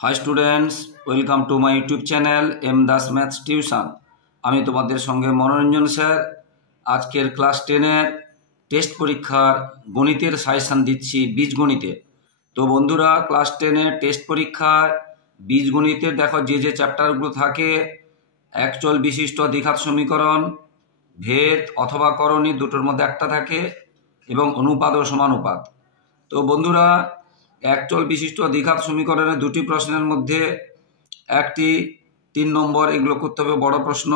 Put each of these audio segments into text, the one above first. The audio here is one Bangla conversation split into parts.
High students welcome to my YouTube channel M Das maths tuition. আমি তোমাদের সঙ্গে মনোরঞ্জন স্যার আজকের ক্লাস 10-এর টেস্ট পরীক্ষার গণিতের সাজেশন দিচ্ছি বীজগণিতে। তো বন্ধুরা, ক্লাস 10-এর টেস্ট পরীক্ষায় বীজগণিতের দেখো যে চ্যাপ্টারগুলো থাকে, একচল বিশিষ্ট দ্বিঘাত সমীকরণ, ভেদ অথবা করণী দুটোর মধ্যে একটা থাকে, এবং অনুপাত ও সমানুপাত। তো বন্ধুরা, একচল বিশিষ্ট দ্বিঘাত সমীকরণের দুটি প্রশ্নের মধ্যে একটি 3 নম্বর, এগুলো করতে হবে বড় প্রশ্ন।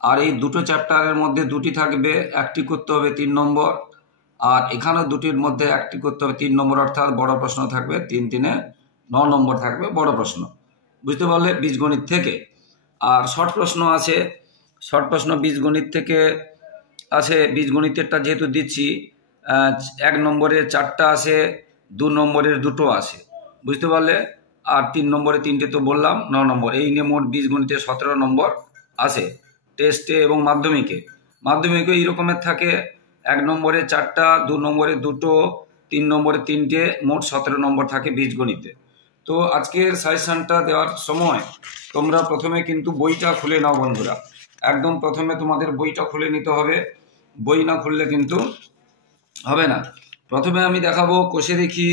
আর এই দুটো চ্যাপ্টারের মধ্যে দুটি থাকবে, একটি করতে হবে 3 নম্বর, আর এখানে দুটির মধ্যে একটি করতে হবে 3 নম্বর, অর্থাৎ বড় প্রশ্ন থাকবে 3-3-এ 9 নম্বর থাকবে বড় প্রশ্ন। বুঝতে পারলে বীজগণিত থেকে। আর শর্ট প্রশ্ন আছে, শর্ট প্রশ্ন বীজগণিত থেকে আছে। বীজগণিতেরটা যেহেতু দিচ্ছি, 1 নম্বরের 4টা আছে, 2 নম্বরের 2টো আছে, বুঝতে পারলে। আর 3 নম্বরে 3টে তো বললাম, 9 নম্বর। এই নিয়ে মোট বীজগণিতে 17 নম্বর আছে টেস্টে এবং মাধ্যমিকে। মাধ্যমিকে এই রকমের থাকে, 1 নম্বরে 4টা, 2 নম্বরে 2টো, 3 নম্বরে 3টে, মোট 17 নম্বর থাকে বীজগণিতে। তো আজকের সাজেশনটা দেওয়ার সময় তোমরা প্রথমে কিন্তু বইটা খুলে নাও বন্ধুরা। একদম প্রথমে তোমাদের বইটা খুলে নিতে হবে, বই না খুললে কিন্তু হবে না। প্রথমে আমি দেখাবো কোষে দেখি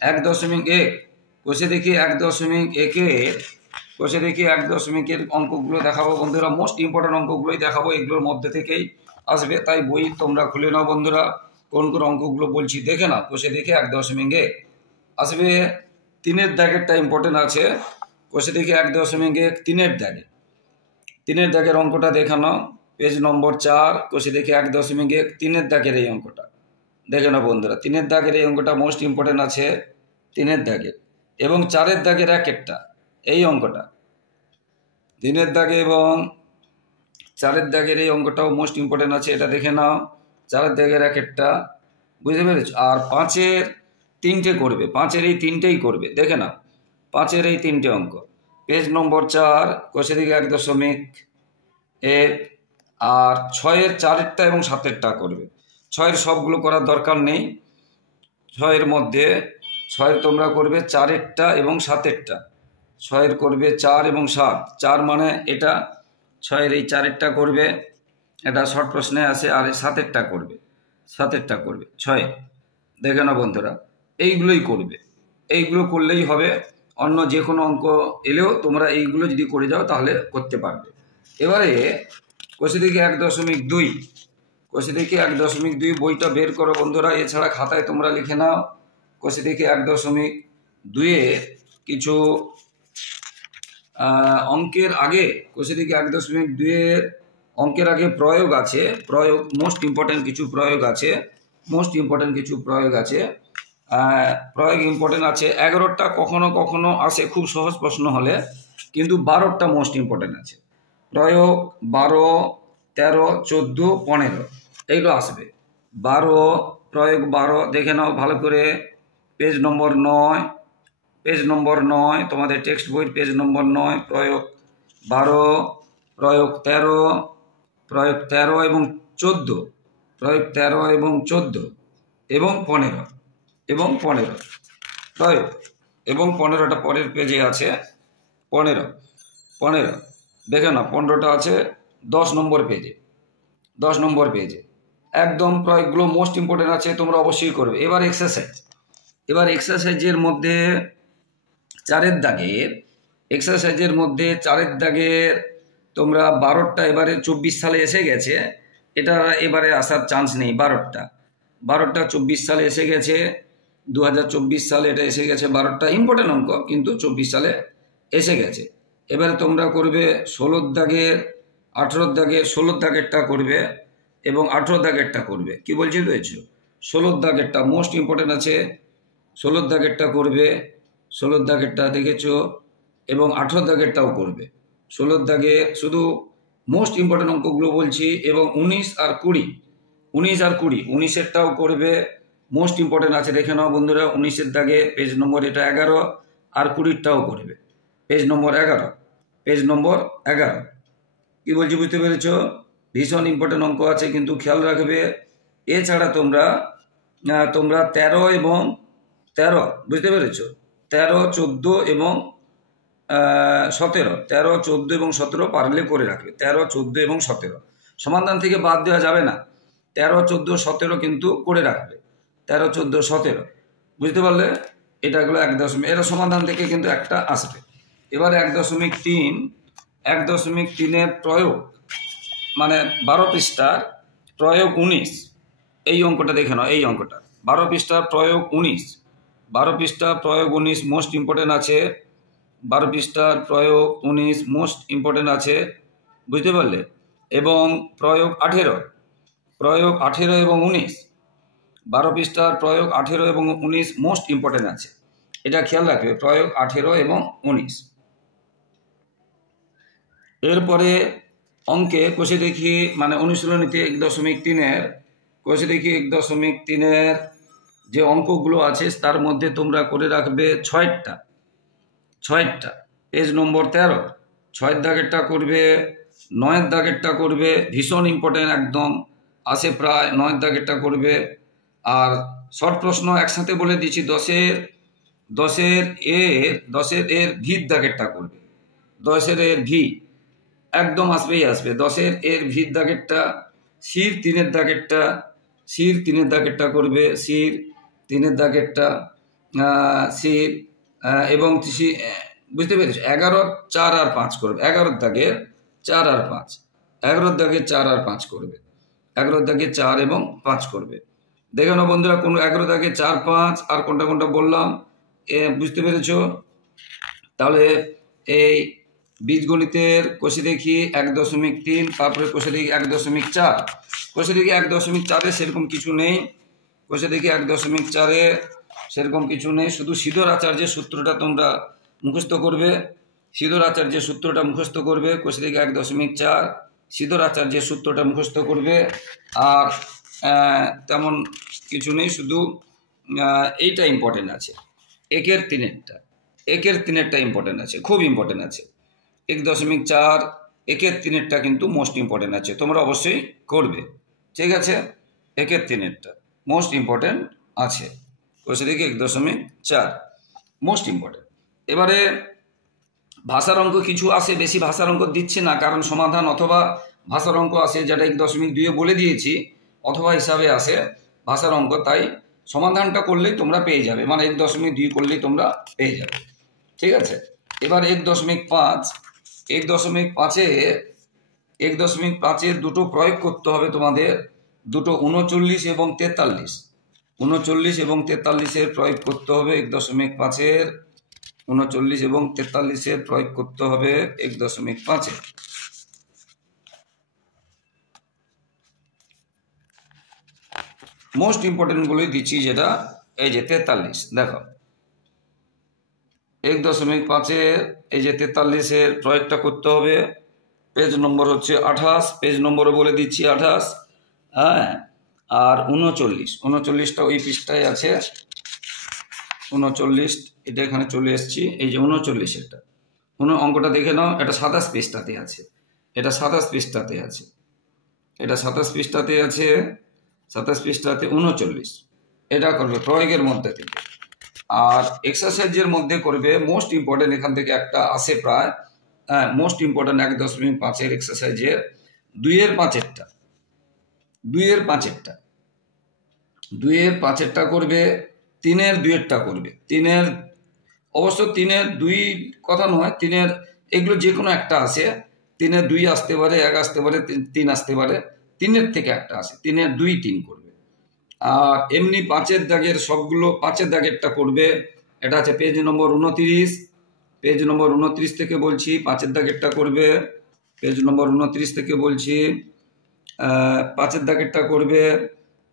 1.1, কোষে দেখি 1.1-এর, কোষে দেখি 1.1-এর অঙ্কগুলো দেখাবো বন্ধুরা। মোস্ট ইম্পর্টেন্ট অঙ্কগুলোই দেখাবো, এগুলোর মধ্যে থেকেই আসবে। তাই বই তোমরা খুলে নাও বন্ধুরা, কোন কোন অঙ্কগুলো বলছি দেখে নাও। কোষে দেখি 1.1 আসবে 3-এর দাগেরটা ইম্পর্টেন্ট আছে। কোষে দেখি 1.1 3-এর দাগে, 3-এর দাগের অঙ্কটা দেখে নাও, পেজ নম্বর 4। কোষে দেখি 1.1 3-এর দাগের এই অঙ্কটা দেখে নাও বন্ধুরা। 3-এর দাগের এই অঙ্কটা মোস্ট ইম্পর্টেন্ট আছে, 3-এর দাগের। এবং 4-এর দাগের একটা এই অঙ্কটা, 3-এর দাগে এবং 4-এর দাগের এই অঙ্কটাও মোস্ট ইম্পর্টেন্ট আছে, এটা দেখে নাও। 4-এর দাগের একটা, বুঝতে পেরেছ। আর 5-এর 3টে করবে, 5-এর এই 3টেই করবে, দেখে নাও। 5-এর এই 3টে অঙ্ক, পেজ নম্বর 4, কোষে দিকে 1.1। আর 6-এর 4-এরটা এবং 7-এরটা করবে। 6-এর সবগুলো করার দরকার নেই। 6-এর মধ্যে 6-এর তোমরা করবে 4-এরটা এবং 7-এরটা। 6-এর করবে 4 এবং 7, 4 মানে এটা। 6-এর এই 4-এরটা করবে, এটা শর্ট প্রশ্নে আছে। আর 7-এরটা করবে, 7-এরটা করবে 6-এ, দেখে না বন্ধুরা। এইগুলোই করবে, এইগুলো করলেই হবে। অন্য যে কোনো অঙ্ক এলেও তোমরা এইগুলো যদি করে যাও তাহলে করতে পারবে। এবারে কোষে দেখি 1.2, কোষে দেখি 1.2 বইটা বের করো বন্ধুরা। এছাড়া খাতায় তোমরা লিখে নাও। কোষে দেখি 1.2-এ কিছু অঙ্কের আগে, কোষে দেখি 1.2-এর অঙ্কের আগে প্রয়োগ আছে। প্রয়োগ মোস্ট ইম্পর্টেন্ট কিছু প্রয়োগ আছে, মোস্ট ইম্পর্টেন্ট কিছু প্রয়োগ আছে। প্রয়োগ ইম্পর্টেন্ট আছে। 11টা কখনো কখনো আসে খুব সহজ প্রশ্ন হলে, কিন্তু 12টা মোস্ট ইম্পর্টেন্ট আছে। প্রয়োগ 12, 13, 14, 15 এইগুলো আসবে। 12, প্রয়োগ 12 দেখে নাও ভালো করে, পেজ নম্বর 9, পেজ নম্বর 9 তোমাদের টেক্সট বইয়ের পেজ নম্বর 9। প্রয়োগ 12, প্রয়োগ 13, প্রয়োগ 13 এবং 14, প্রয়োগ 13 এবং 14 এবং 15 এবং 15 প্রয়োগ এবং 15টা পরের পেজে আছে। 15 দেখে না, 15টা আছে 10 নম্বর পেজে, 10 নম্বর পেজে একদম প্রয়োগগুলো মোস্ট ইম্পর্টেন্ট আছে, তোমরা অবশ্যই করবে। এবার এক্সারসাইজ, এবার এক্সারসাইজের মধ্যে 4-এর দাগের, এক্সারসাইজের মধ্যে 4-এর দাগের তোমরা 12টা এবারে 24 সালে এসে গেছে, এটা এবারে আসার চান্স নেই। 12টা 24 সালে এসে গেছে, 2024 সালে এটা এসে গেছে। 12টা ইম্পর্টেন্ট অঙ্ক, কিন্তু 24 সালে এসে গেছে। এবারে তোমরা করবে 16-র দাগের, 18-র দাগের, 16-র দাগেরটা করবে এবং 18-র দাগেরটা করবে। কি বলছি রয়েছে, 16-র দাগেরটা মোস্ট ইম্পর্টেন্ট আছে, 16-র দাগেরটা করবে, 16-র দাগেরটা দেখেছো, এবং 18-র দাগেরটাও করবে। 16-র দাগে শুধু মোস্ট ইম্পর্টেন্ট অঙ্কগুলো বলছি, এবং 19 আর 20, 19 আর 20, 19-এরটাও করবে, মোস্ট ইম্পর্টেন্ট আছে, দেখে নাও বন্ধুরা। 19-এর দাগে পেজ নম্বর এটা 11, আর 20-টাও করবে, পেজ নম্বর 11, পেজ নম্বর 11। কি বলছি বুঝতে পেরেছ? ভীষণ ইম্পর্টেন্ট অঙ্ক আছে, কিন্তু খেয়াল রাখবে। এছাড়া তোমরা 13 এবং 13, বুঝতে পেরেছ, 13, 14 এবং 17, 13, 14 এবং 17 পারলে করে রাখবে। 13, 14 এবং 17 সমাধান থেকে বাদ দেওয়া যাবে না। 13, 14, 17 কিন্তু করে রাখবে। 13, 14, 17 বুঝতে পারলে? এটা হলো 1 এর সমাধান থেকে কিন্তু একটা আসবে। এবার 1.3, 1.3-এর প্রয়োগ মানে 12 পৃষ্ঠার প্রয়োগ 19, এই অঙ্কটা দেখে নাও। এই অঙ্কটা 12 পৃষ্ঠার প্রয়োগ 19, 12 পৃষ্ঠার প্রয়োগ 19 মোস্ট ইম্পর্টেন্ট আছে। 12 পৃষ্ঠার প্রয়োগ 19 মোস্ট ইম্পর্টেন্ট আছে, বুঝতে পারলে? এবং প্রয়োগ 18, প্রয়োগ 18 এবং 19, 12 পৃষ্ঠার প্রয়োগ 18 এবং 19 মোস্ট ইম্পর্টেন্ট আছে। এটা খেয়াল রাখবে, প্রয়োগ 18 এবং 19। এরপরে অঙ্কে কষে দেখি মানে অনুশীলনীতে 1.3-এর কষে দেখি 1.3-এর যে অঙ্কগুলো আছে তার মধ্যে তোমরা করে রাখবে 6টা। পেজ নম্বর 13, 6-এর দাগেরটা করবে, 9-এর দাগেরটা করবে, ভীষণ ইম্পর্টেন্ট একদম আসে প্রায়। 9-এর দাগেরটা করবে। আর শর্ট প্রশ্ন একসাথে বলে দিচ্ছি, 10-এর এর ভির দাগেরটা করবে। 10-এর এর ভি একদম আসবেই আসবে। 10-এর এর ভির দাগেরটা, শির 3-এর দাগেরটা করবে, শির 3-এর দাগেরটা, শির এবং বুঝতে পেরেছি। 11, 4 আর 5 করবে। 11-এর দাগের 4 আর 5, 11-এর দাগের 4 আর 5 করবে। 11-এর দাগের 4 এবং 5 করবে। দেখে নাও বন্ধুরা, কোনো 11 দাগে 4, 5 আর কোনটা বললাম বুঝতে পেরেছ? তাহলে এই বীজগণিতের কষে দেখি 1.3, তারপরে কষে দেখি 1.4। কষে দেখি 1.4-এ সেরকম কিছু নেই। কষে দেখি 1.4-এ সেরকম কিছু নেই। শুধু সিধর আচার্যের সূত্রটা তোমরা মুখস্থ করবে। সিধর আচার্যের সূত্রটা মুখস্থ করবে। কষে দেখি 1.4 সিধর আচার্যের সূত্রটা মুখস্থ করবে। আর তেমন কিছু নেই, শুধু এইটা ইম্পর্টেন্ট আছে, 1-এর 3-এরটা ইম্পর্টেন্ট আছে, খুব ইম্পর্টেন্ট আছে। 1.4 1-এর 3-এরটা কিন্তু মোস্ট ইম্পর্টেন্ট আছে, তোমরা অবশ্যই করবে। ঠিক আছে, 1-এর 3-এরটা মোস্ট ইম্পর্টেন্ট আছে। কষে দেখি 1.4 মোস্ট ইম্পর্টেন্ট। এবারে ভাষার অঙ্ক কিছু আসে, বেশি ভাষার অঙ্ক দিচ্ছি না, কারণ সমাধান অথবা ভাষার অঙ্ক আসে, যেটা 1.2-এ বলে দিয়েছি, অথবা হিসাবে আসে ভাষার অঙ্ক। তাই সমাধানটা করলেই তোমরা পেয়ে যাবে, মানে 1.2 করলেই তোমরা পেয়ে যাবে। ঠিক আছে, এবার 1.5-এ দুটো প্রয়োগ করতে হবে তোমাদের, দুটো 39 এবং 43। 39 এবং 43-এর প্রয়োগ করতে হবে 1.5-এর। 39 এবং 43-এর প্রয়োগ করতে হবে 1.5-এ। মোস্ট ইম্পর্টেন্টগুলোই দিচ্ছি, যেটা এই যে 43 দেখো 1.5-এর এই যে 43-এর প্রয়োগটা করতে হবে। পেজ নম্বর হচ্ছে 28, পেজ নম্বরও বলে দিচ্ছি 28। হ্যাঁ, আর 39টা ওই পৃষ্ঠায় আছে। 39 এটা এখানে চলে এসেছি, এই যে 39-এরটা অঙ্কটা দেখে নাও। এটা 27 পৃষ্ঠাতে আছে, এটা 27 পৃষ্ঠাতে আছে, এটা 27 পৃষ্ঠাতে আছে, 27 পৃষ্ঠাতে 39। এটা করবে প্রয়োগের মধ্যে থেকে। আর এক্সারসাইজের মধ্যে করবে মোস্ট ইম্পর্টেন্ট, এখান থেকে একটা আসে প্রায়। হ্যাঁ, মোস্ট ইম্পর্টেন্ট 1.5-এর এক্সারসাইজের 2-এর 5-এরটা করবে, 3-এর 2-এরটা করবে। 3-এর অবশ্য 3-এর 2 কথা নয়, 3-এর এগুলো যে কোনো একটা আসে। 3-এর 2 আসতে পারে, 1 আসতে পারে, 3 আসতে পারে। 3-এর থেকে একটা আসে, 3-এর 2, 3 করবে। আর এমনি 5-এর দাগের সবগুলো 5-এর দাগেরটা করবে। এটা আছে পেজ নম্বর 29, পেজ নম্বর 29 থেকে বলছি 5-এর দাগেরটা করবে। পেজ নম্বর 29 থেকে বলছি 5-এর দাগেরটা করবে।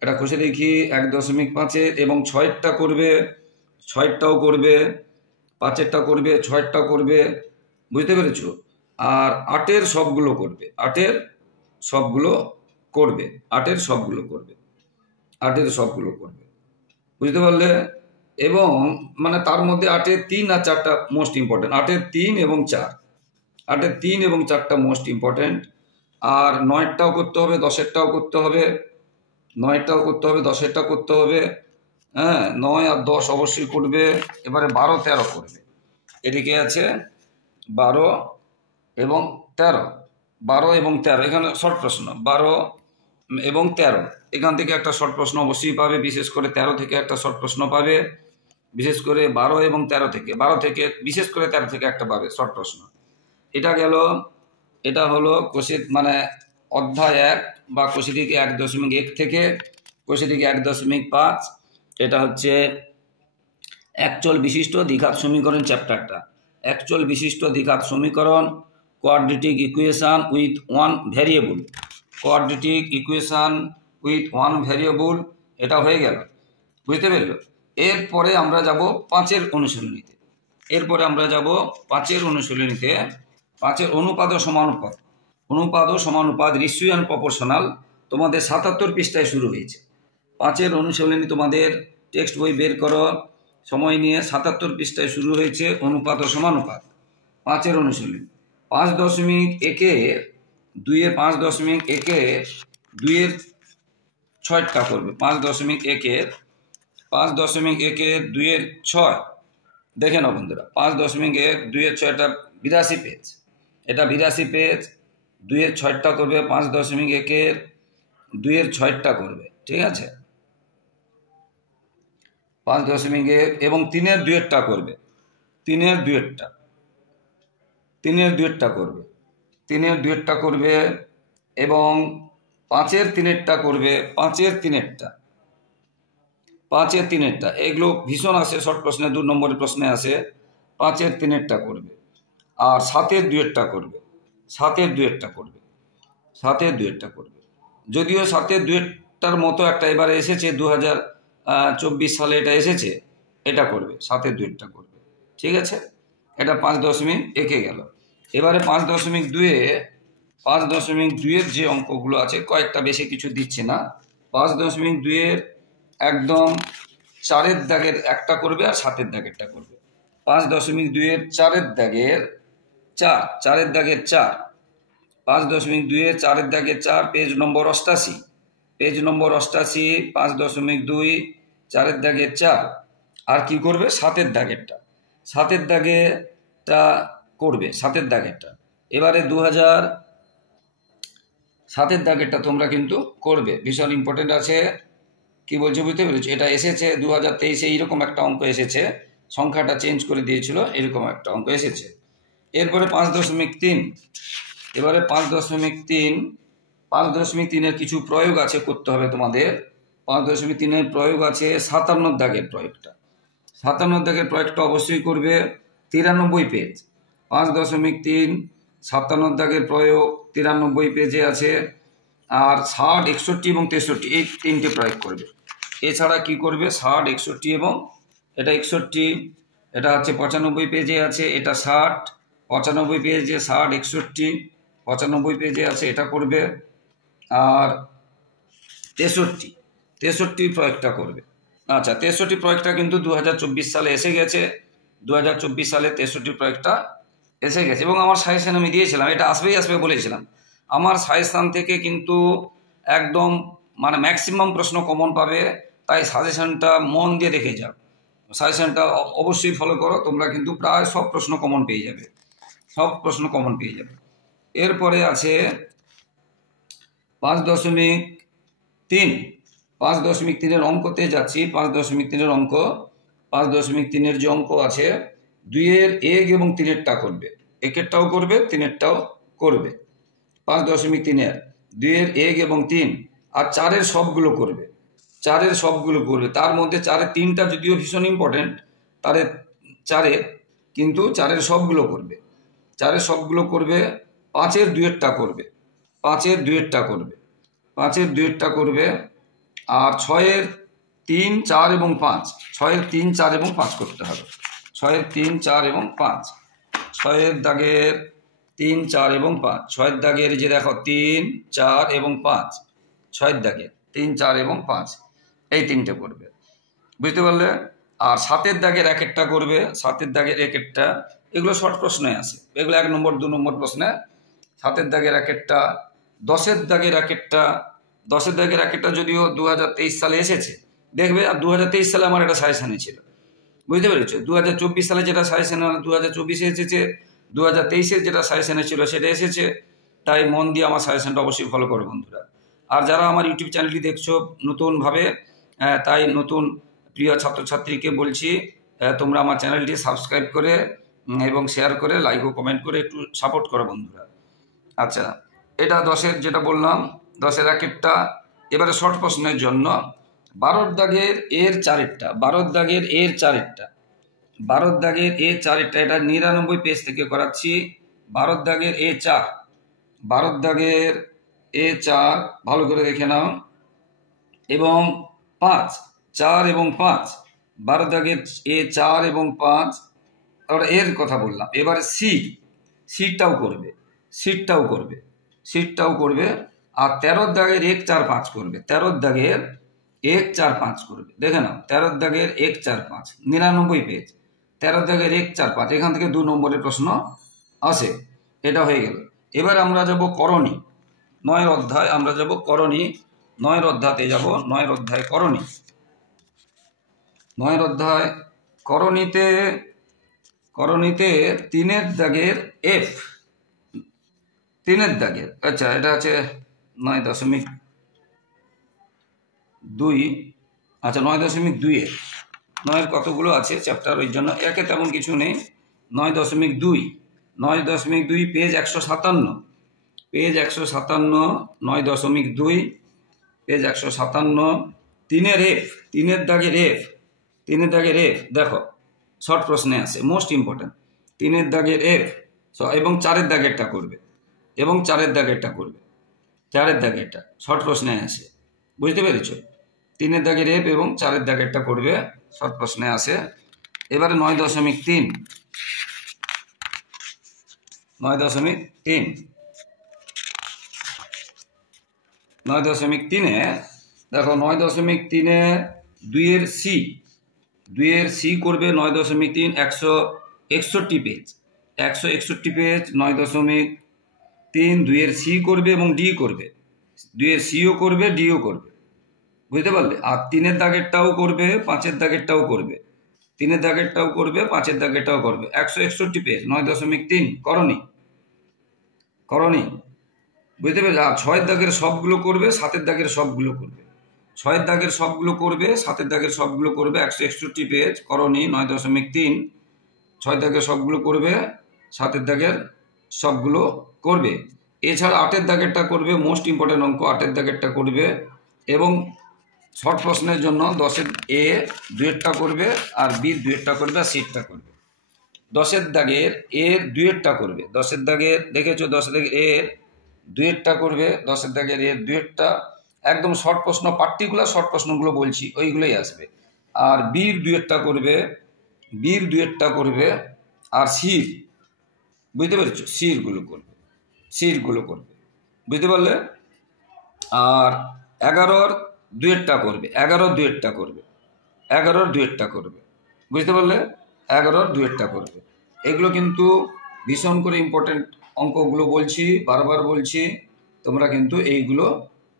এটা কষে দেখি 1.5-এর এবং 6-এরটা করবে, 6-এরটাও করবে, 5-এরটা করবে, 6-এরটা করবে, বুঝতে পেরেছো? আর 8-এর সবগুলো করবে, 8-এর সবগুলো করবে, 8-এর সবগুলো করবে, 8-এর সবগুলো করবে, বুঝতে পারলে? এবং মানে তার মধ্যে 8-এর 3 আর 4টা মোস্ট ইম্পর্টেন্ট। 8-এর 3 এবং 4, 8-এর 3 এবং 4টা মোস্ট ইম্পর্টেন্ট। আর 9-টাও করতে হবে, 10-এরটাও করতে হবে, 9-টাও করতে হবে, 10-এরটা করতে হবে। হ্যাঁ, 9 আর 10 অবশ্যই করবে। এবারে 12, 13 করবে। এদিকে আছে 12 এবং 13, 12 এবং 13 এখানে শর্ট প্রশ্ন, 12 এবং 13 এখান থেকে একটা শর্ট প্রশ্ন অবশ্যই পাবে, বিশেষ করে 13 থেকে একটা শর্ট প্রশ্ন পাবে, বিশেষ করে 12 এবং 13 থেকে, 12 থেকে বিশেষ করে 13 থেকে একটা পাবে শর্ট প্রশ্ন। এটা গেল, এটা হলো কোষে মানে অধ্যায় 1 বা কোষিদিক 1.1 থেকে কোষিদিক 1.5। এটা হচ্ছে একচল বিশিষ্ট দ্বিঘাত সমীকরণ চ্যাপ্টারটা। একচল বিশিষ্ট দ্বিঘাত সমীকরণ, quadratic equation with one variable, quadratic equation with one variable, এটা হয়ে গেল, বুঝতে পারল। এরপরে আমরা যাব 5-এর অনুশীলনীতে। এরপরে আমরা যাব 5-এর অনুশীলনীতে। 5-এর অনুপাত ও সমানুপাত, অনুপাত ও সমানুপাত রেশিও অ্যান্ড প্রপোর্শনাল তোমাদের 77 পৃষ্ঠায় শুরু হয়েছে। 5-এর অনুশীলনী তোমাদের টেক্সট বই বের করো, সময় নিয়ে 77 পৃষ্ঠায় শুরু হয়েছে অনুপাত ও সমানুপাত। 5-এর অনুশীলনী 5.1-এর 2-এর 5.1-এর 2-এর 6টা করবে। 5.1-এর 5.1-এর 2-এর 6 দেখে নাও বন্ধুরা। 5.1 2-এর 6টা 82 পেজ, এটা 82 পেজ। 2-এর 6টা করবে, 5.1-এর 2-এর 6টা করবে, ঠিক আছে। 5.1 এবং 3-এর 2-এরটা করবে, 3-এর 2-এরটা, 3-এর 2-এরটা করবে, 3-এর 2-এরটা করবে এবং 5-এর 3-এরটা করবে, 5-এর 3-এরটা, 5-এর 3-এরটা। এগুলো ভীষণ আসে শর্ট প্রশ্নে, 2 নম্বরের প্রশ্নে আসে। 5-এর 3-এরটা করবে আর 7-এর 2-এরটা করবে, 7-এর 2-এরটা করবে, 7-এর 2-এরটা করবে। যদিও 7-এর 2-এরটার মতো একটা এবারে এসেছে 2024 সালে, এটা এসেছে, এটা করবে, 7-এর 2-এরটা করবে, ঠিক আছে। এটা 5.1 গেল। এবারে 5.2-এর যে অঙ্কগুলো আছে, কয়েকটা, বেশি কিছু দিচ্ছে না। 5.2-এর একদম 4-এর দাগের একটা করবে আর 7-এর দাগেরটা করবে। 5.2-এর 4-এর দাগের 4, 4-এর দাগের 4, 5.2-এর 4-এর দাগের 4, পেজ নম্বর 88, পেজ নম্বর 88, 5.2 4-এর দাগের 4। আর কি করবে? 7-এর দাগেরটা, 7-এর দাগেরটা করবে, 7-এর দাগেরটা। এবারে 7-এর দাগেরটা তোমরা কিন্তু করবে, ভীষণ ইম্পর্টেন্ট আছে। কি বলছে বুঝতে পেরেছো? এটা এসেছে 2023-এ, এইরকম একটা অঙ্ক এসেছে, সংখ্যাটা চেঞ্জ করে দিয়েছিল, এরকম একটা অঙ্ক এসেছে। এরপরে 5.3, এবারে 5.3-এর কিছু প্রয়োগ আছে, করতে হবে তোমাদের। 5.3-এর প্রয়োগ আছে 57 দাগের প্রয়োগটা, 57 দাগের প্রয়োগটা অবশ্যই করবে, 93 পেজ। 5.3 57 দাগের প্রয়োগ 93 পেজে আছে। আর 60, 61 এবং 63 এই 3টে প্রয়োগ করবে। এছাড়া কি করবে? 60, 61 এবং এটা 61, এটা হচ্ছে 95 পেজে আছে, এটা 60, 95 পেজে 60, 61, 95 পেজে আছে, এটা করবে। আর 63 প্রয়োগটা করবে। আচ্ছা, 63 প্রয়োগটা কিন্তু 2024 সালে এসে গেছে, 2024 সালে 63 প্রয়োগটা এসে গেছে এবং আমার সাজেশন আমি দিয়েছিলাম, এটা আসবেই আসবে বলেছিলাম। আমার সাজেশন থেকে কিন্তু একদম মানে ম্যাক্সিমাম প্রশ্ন কমন পাবে, তাই সাজেশনটা মন দিয়ে দেখে যাও, সাজেশনটা অবশ্যই ফলো করো, তোমরা কিন্তু প্রায় সব প্রশ্ন কমন পেয়ে যাবে, সব প্রশ্ন কমন পেয়ে যাবে। এরপরে আছে 5.3, 5.3-এর অঙ্কতে যাচ্ছি। 5.3-এর অঙ্ক, 5.3-এর যে অঙ্ক আছে, 2-এর 1 এবং 3-এরটা করবে, 1-এরটাও করবে, 3-এরটাও করবে। 5.3-এর 2-এর 1 এবং 3 আর 4-এর সবগুলো করবে, 4-এর সবগুলো করবে। তার মধ্যে 4-এর 3টা যদিও ভীষণ ইম্পর্টেন্ট, তার 4-এর কিন্তু 4-এর সবগুলো করবে, 4-এর সবগুলো করবে। 5-এর 2-এরটা করবে, 5-এর 2-এরটা করবে, 5-এর 2-এরটা করবে। আর 6-এর 3, 4 এবং 5, 6-এর 3, 4 এবং 5 করতে হবে, 6-এর 3, 4 এবং 5, 6-এর দাগের 3, 4 এবং 5, 6-এর দাগের যে দেখো 3, 4 এবং 5, 6-এর দাগের 3, 4 এবং 5 এই 3টে করবে, বুঝতে পারলে। আর 7-এর দাগের 1-একটা করবে, 7-এর দাগের 1-একটা, এগুলো শর্ট প্রশ্নে আসে, এগুলো 1 নম্বর 2 নম্বর প্রশ্নে। 7-এর দাগের 1-একটা, 10-এর দাগের 1-একটা, 10-এর দাগের 1-একটা যদিও 2023 সালে এসেছে, দেখবে। আর 2023 সালে আমার একটা সাজেশানে ছিল, বুঝতে পেরেছো। 2024 সালে যেটা সাজেশন 2024-এ এসেছে, 2023-এর যেটা সাজেশনে ছিল সেটা এসেছে, তাই মন দিয়ে আমার সাজেশনটা অবশ্যই ফলো করো বন্ধুরা। আর যারা আমার ইউটিউব চ্যানেলটি দেখছো নতুনভাবে, তাই নতুন প্রিয় ছাত্রছাত্রীকে বলছি, তোমরা আমার চ্যানেলটি সাবস্ক্রাইব করে এবং শেয়ার করে লাইক ও কমেন্ট করে একটু সাপোর্ট করো বন্ধুরা। আচ্ছা, এটা 10-এর যেটা বললাম, 10-এর একেরটা। এবারে শর্ট প্রশ্নের জন্য 12 দাগের এর 4-এরটা, 12 দাগের এর 4-এরটা, 12 দাগের এ 4-এরটা, এটা 99 পেজ থেকে করাচ্ছি। 12 দাগের এ 4, 12 দাগের এ 4 ভালো করে দেখে নাও, এবং 5, 4 এবং 5, 12 দাগের এ 4 এবং 5, আমরা এর কথা বললাম। এবারে সিটটাও করবে, সিটটাও করবে, সিটটাও করবে। আর 13 দাগের 1, 4, 5 করবে, 13 দাগের 1, 4, 5 করবে। দেখে নাও, 13 দাগের 1, 4, 5, 99 পেজ, 13 দাগের 1, 4, 5, এখান থেকে 2 নম্বরের প্রশ্ন আসে। এটা হয়ে গেল। এবার আমরা যাব করণী, 9 অধ্যায় আমরা যাব করণী, 9 অধ্যায়তে যাব, 9 অধ্যায় করণী, 9 অধ্যায় করণীতে, করণীতে 3-এর দাগের এফ, 3-এর দাগের, আচ্ছা এটা আছে 9.2, আচ্ছা 9.2-এর, 9-এর কতগুলো আছে চ্যাপ্টার, ওই জন্য একে তেমন কিছু নেই। 9.2, 9.2 পেজ 157, পেজ 157, 9.2 পেজ 157, 3-এর এফ, 3-এর দাগের এফ, 3-এর দাগের এফ দেখো, শর্ট প্রশ্নে আছে, মোস্ট ইম্পর্টেন্ট। 3-এর দাগের এফ এবং 4-এর দাগেরটা করবে, এবং 4-এর দাগেরটা করবে, 4-এর দাগেরটা শর্ট প্রশ্নে আসে, বুঝতে পেরেছ? 3-এর দাগের এফ এবং 4-এর দাগেরটা করবে, শর্ট প্রশ্নে আসে। এবারে 9.3, 9.3, 9.3-এ দেখো, 9.3-এ 2-এর সি, 2-এর সি করবে 9.3, 161 পেজ, 161 পেজ, 9.3, 2-এর সি করবে এবং ডি করবে, 2-এর সিও করবে, ডিও করবে, বুঝতে পারলে? আর 3-এর দাগেরটাও করবে, 5-এর দাগেরটাও করবে, 3-এর দাগেরটাও করবে, 5-এর দাগেরটাও করবে, 161 পেজ, 9.3 করণী, করণী, বুঝতে পেরেছ? আর 6-এর দাগের সবগুলো করবে, 7-এর দাগের সবগুলো করবে, 6-এর দাগের সবগুলো করবে, 7-এর দাগের সবগুলো করবে, 161 পেজ করণী 9.3, 6 দাগের সবগুলো করবে, 7-এর দাগের সবগুলো করবে। এছাড়া 8-এর দাগেরটা করবে, মোস্ট ইম্পর্টেন্ট অঙ্ক, 8-এর দাগেরটা করবে। এবং শর্ট প্রশ্নের জন্য 10-এর এ 2-এরটা করবে, আর বি 2-এরটা করবে, আর সিটটা করবে। 10-এর দাগের এর 2-এরটা করবে, 10-এর দাগের দেখেছো, 10-এর দাগের এর 2-এরটা করবে, 10-এর দাগের এর 2-এরটা, একদম শর্ট প্রশ্ন, পার্টিকুলার শর্ট প্রশ্নগুলো বলছি ওইগুলোই আসবে। আর বির 2-এরটা করবে, বির 2-এরটা করবে, আর সির, বুঝতে পেরেছো, সিরগুলো করবে, সিরগুলো করবে, বুঝতে পারলে? আর 11-র 2-এরটা করবে, 11-র 2-এরটা করবে, 11-র 2-এরটা করবে, বুঝতে পারলে? 11-র 2-এরটা করবে। এগুলো কিন্তু ভীষণ করে ইম্পর্টেন্ট অঙ্কগুলো বলছি, বারবার বলছি, তোমরা কিন্তু এইগুলো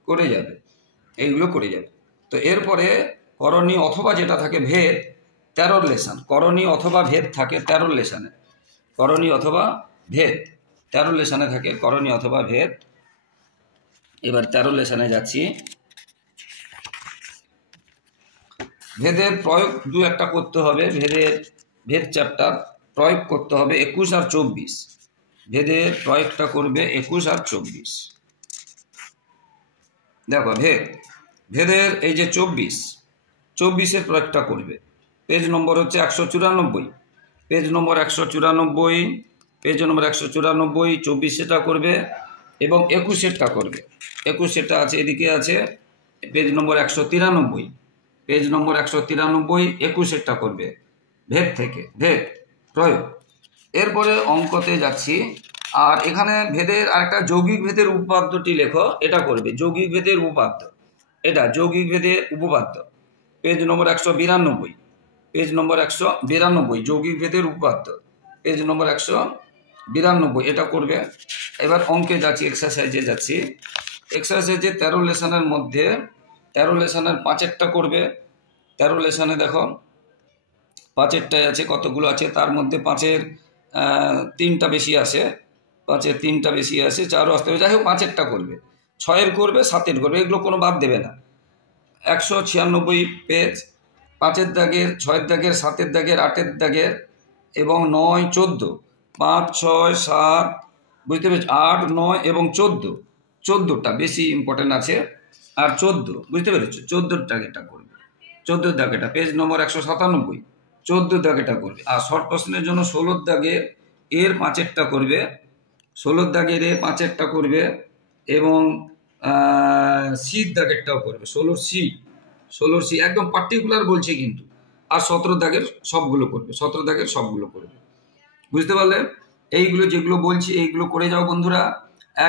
করে যাবে, এইগুলো করে যাবে। তো এরপরে করণী অথবা যেটা থাকে ভেদ, 13 লেসন, করণী অথবা ভেদ থাকে 13 লেসনে, করণী অথবা ভেদ 13 লেসনে থাকে, করণী অথবা ভেদ। এবার 13 লেসনে যাচ্ছি। ভেদের প্রয়োগ 2-1টা করতে হবে, ভেদ চ্যাপ্টার প্রয়োগ করতে হবে 21 আর 24, ভেদের প্রয়োগটা করবে 21 আর 24। দেখো ভেদের এই যে 24-এর প্রয়োগটা করবে, পেজ নম্বর হচ্ছে 194, পেজ নম্বর 194, পেজ নম্বর 194, 24-এরটা করবে এবং 21-এরটা করবে, 21-এরটা আছে এদিকে আছে, পেজ নম্বর 193, পেজ নম্বর 193, 21-এরটা করবে ভেদ থেকে, ভেদ প্রয়োগ। এরপরে অঙ্কতে যাচ্ছি। আর এখানে ভেদের আরেকটা যৌগিক ভেদের উপপাদ্যটি লেখো, এটা করবে যৌগিক ভেদের উপপাদ্য, এটা যৌগিক ভেদের উপপাদ্য, পেজ নম্বর 192, পেজ নম্বর 192, যৌগিক ভেদের উপপাদ্য, পেজ নম্বর 192, এটা করবে। এবার অঙ্কে যাচ্ছি, এক্সারসাইজে যাচ্ছি। এক্সারসাইজে 13 লেসনের মধ্যে 13 লেসনের 5-এরটা করবে, 13 লেসনে দেখো 5-এরটাই আছে, কতগুলো আছে তার মধ্যে 5-এর 3টা বেশি আসে, 5-এর 3টা বেশি আসে, 4ও আসতে হবে, যাই হোক 5-এরটা করবে, 6-এর করবে, 7-এর করবে, এগুলো কোনো বাদ দেবে না। 196 পেজ, 5-এর দাগের, 6-এর দাগের, 7-এর দাগের, 8-এর দাগের এবং 9, 14, 5, 6, 7, বুঝতে পেরেছি, 8, 9 এবং 14টা বেশি ইম্পর্টেন্ট আছে। আর 14, বুঝতে পেরেছো, 14-এর দাগেরটা করবে, 14-এর দাগেরটা পেজ নম্বর 197, 14-এর দাগেরটা করবে। আর শর্ট প্রশ্নের জন্য 16-এর দাগের এর 5-এরটা করবে, 16-এর দাগের এর 5-এরটা করবে এবং সির দাগেরটাও করবে, 16 সি একদম পার্টিকুলার বলছে কিন্তু। আর 17 দাগের সবগুলো করবে, 17 দাগের সবগুলো করবে, বুঝতে পারলে? এইগুলো যেগুলো বলছি এইগুলো করে যাও বন্ধুরা,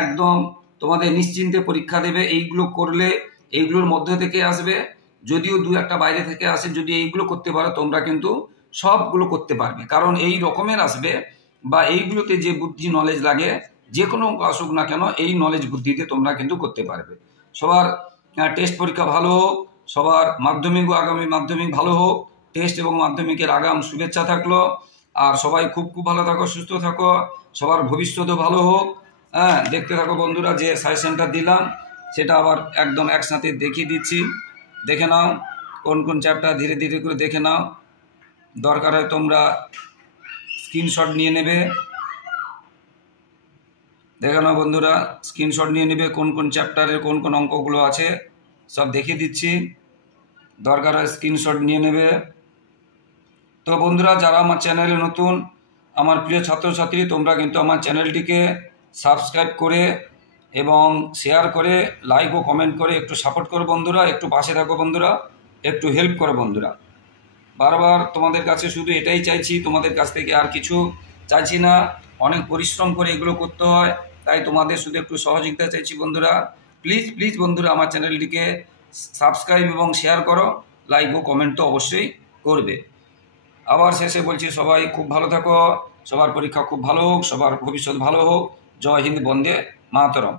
একদম তোমাদের নিশ্চিন্তে পরীক্ষা দেবে। এইগুলো করলে এইগুলোর মধ্যে থেকে আসবে, যদিও 2-1টা বাইরে থেকে আসে, যদি এইগুলো করতে পারো তোমরা কিন্তু সবগুলো করতে পারবে, কারণ এই রকমের আসবে বা এইগুলোতে যে বুদ্ধি নলেজ লাগে, যে কোনো আসুক না কেন এই নলেজ বুদ্ধিতে তোমরা কিন্তু করতে পারবে। সবার টেস্ট পরীক্ষা ভালো হোক, সবার মাধ্যমিক ও আগামী মাধ্যমিক ভালো হোক, টেস্ট এবং মাধ্যমিকের আগাম শুভেচ্ছা থাকলো। আর সবাই খুব ভালো থাকো, সুস্থ থাকো, সবার ভবিষ্যৎও ভালো হোক। হ্যাঁ, দেখতে থাকো বন্ধুরা, যে সাজেশনটা দিলাম সেটা আবার একদম একসাথে দেখিয়ে দিচ্ছি, দেখে নাও কোন কোন চ্যাপ্টার, ধীরে ধীরে করে দেখে নাও। দরকার হয় তোমরা স্ক্রিনশট নিয়ে নেবে, দেখে নাও বন্ধুরা, স্ক্রিনশট নিয়ে নেবে কোন কোন চ্যাপ্টারের কোন কোন অঙ্কগুলো আছে, সব দেখিয়ে দিচ্ছি, দরকার হয় স্ক্রিনশট নিয়ে নেবে। তো বন্ধুরা, যারা আমার চ্যানেলে নতুন, আমার প্রিয় ছাত্রছাত্রী, তোমরা কিন্তু আমার চ্যানেলটিকে সাবস্ক্রাইব করে এবং শেয়ার করে, লাইক ও কমেন্ট করে একটু সাপোর্ট করো বন্ধুরা, একটু পাশে থাকো বন্ধুরা, একটু হেল্প করো বন্ধুরা। বারবার তোমাদের কাছে শুধু এটাই চাইছি, তোমাদের কাছ থেকে আর কিছু চাইছি না। অনেক পরিশ্রম করে এগুলো করতে হয়, তাই তোমাদের শুধু একটু সহযোগিতা চাইছি বন্ধুরা। প্লিজ বন্ধুরা, আমার চ্যানেলটিকে সাবস্ক্রাইব এবং শেয়ার করো, লাইক ও কমেন্ট তো অবশ্যই করবে। আবার শেষে বলছি, সবাই খুব ভালো থাকো, সবার পরীক্ষা খুব ভালো হোক, সবার ভবিষ্যৎ ভালো হোক। জয় হিন্দ, বন্দে মাতরম।